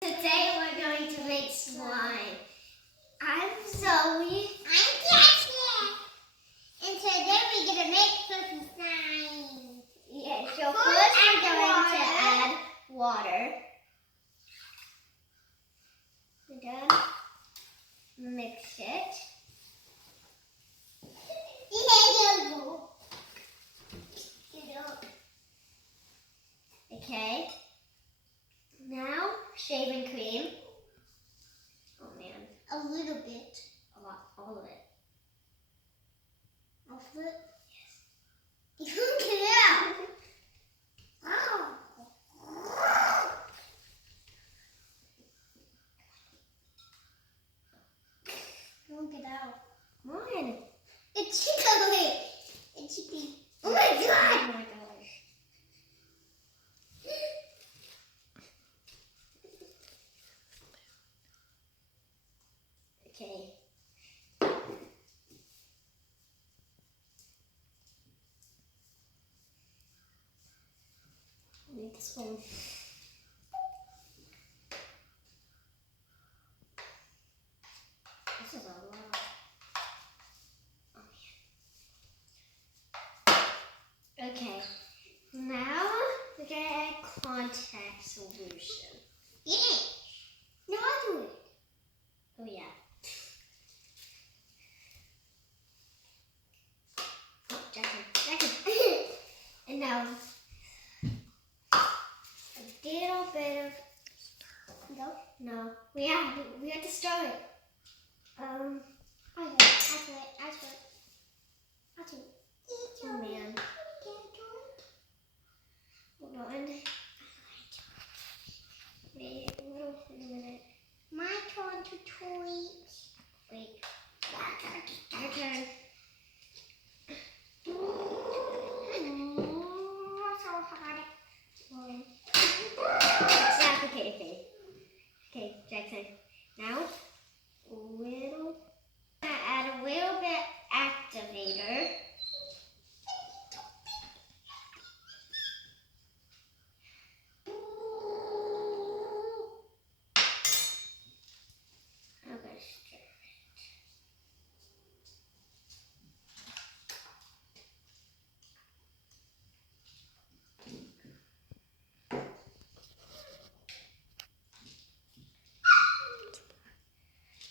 Today we're going to make slime. I'm Zoe. I'm Cassie. And today we're going to make some slime. Yeah, so first we're going to add water. And then mix it. Okay. Now, shaving cream. Oh man. A little bit. A lot. All of it. All of it? Yes. You can. Don't get out. Come on. It's chicken. It's chicken. Oh my god. Oh my gosh. Okay. Need the spoon. This is a lot. Oh man. Okay. Now we're gonna add contact solution. Yeah. Now I'll do it. Oh yeah. Oh, Jackson. And now a little bit of no. We have to stir it. I'll do it. Oh man. Hold on. Wait a minute. My turn to tweet. Wait. Your turn. So hard. Stop. Okay, Jackson. Now, add a little bit activator.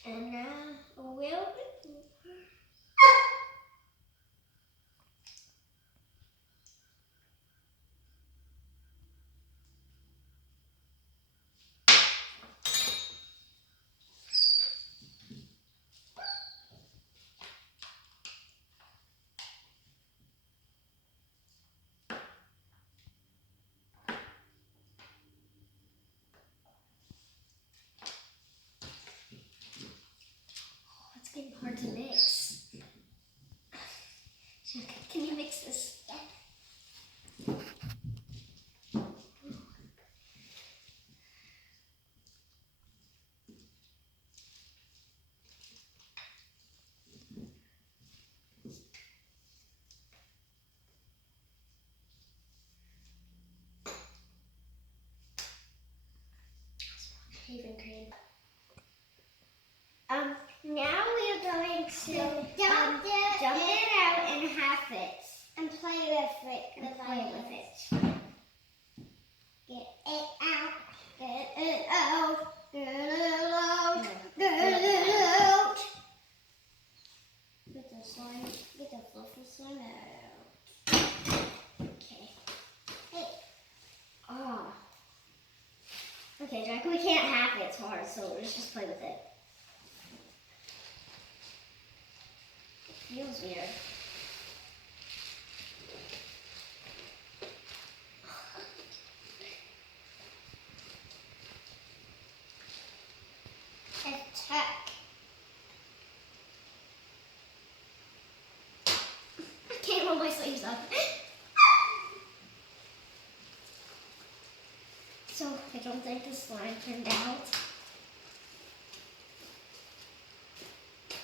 And now a little bit more. It's getting hard to mix. Can you mix this? Shaving cream. Now we are going to dump it out and half it. And play with it. Get it out. Get it out. Get it out. Get the slime. Get the fluffy slime out. Okay. Hey. Oh. Okay, Jack, we can't have it. It's hard, so let's just play with it. Feels weird. Attack. I can't roll my sleeves up. So I don't think the slime turned out.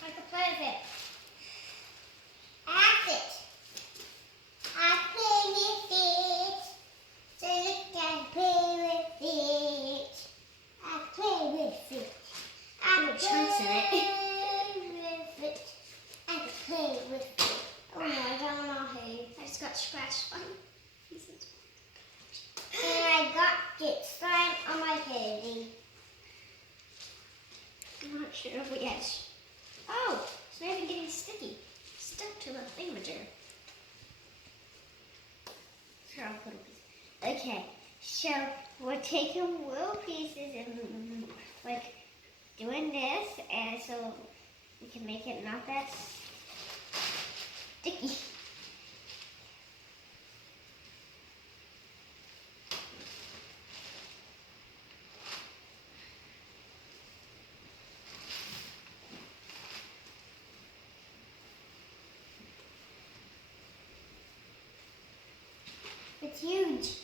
I can play with it. Okay, so we're taking little pieces and like doing this, and so we can make it not that sticky. It's huge.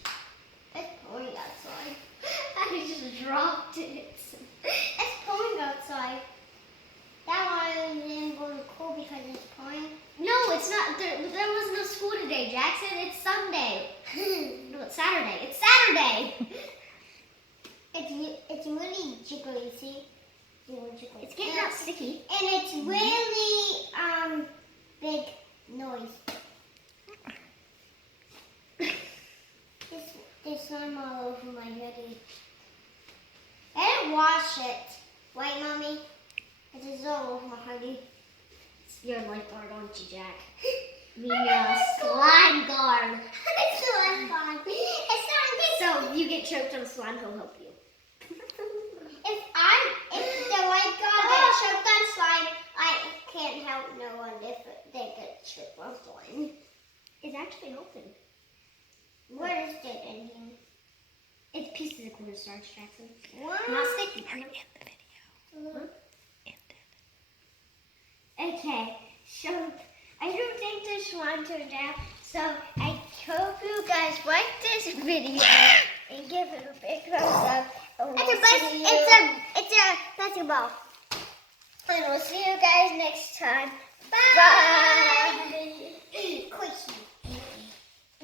It's pouring outside. I just dropped it. It's pouring outside. That one didn't go to school because it's pouring. No, it's not. There was no school today, Jackson. It's Sunday. No, it's Saturday. It's Saturday. It's really jiggly. See? Jiggly. It's getting out sticky. And it's really big noise. There's slime all over my hoodie. I didn't wash it. Right, Mommy? It is all over my hoodie. You're a lifeguard, aren't you, Jack? We know, slime guard. Slime guard. So you get choked on slime, he'll help you. If the lifeguard gets choked on slime, I can't help no one if they get choked on slime. It's actually open. What is it in here? It's pieces of cornstarch, Jackson. What? Not sticky. We're in the video. Okay, so I don't think this one turned out. So I hope you guys like this video and give it a big thumbs up. It's a basketball. And we'll see you guys next time. Bye. Bye.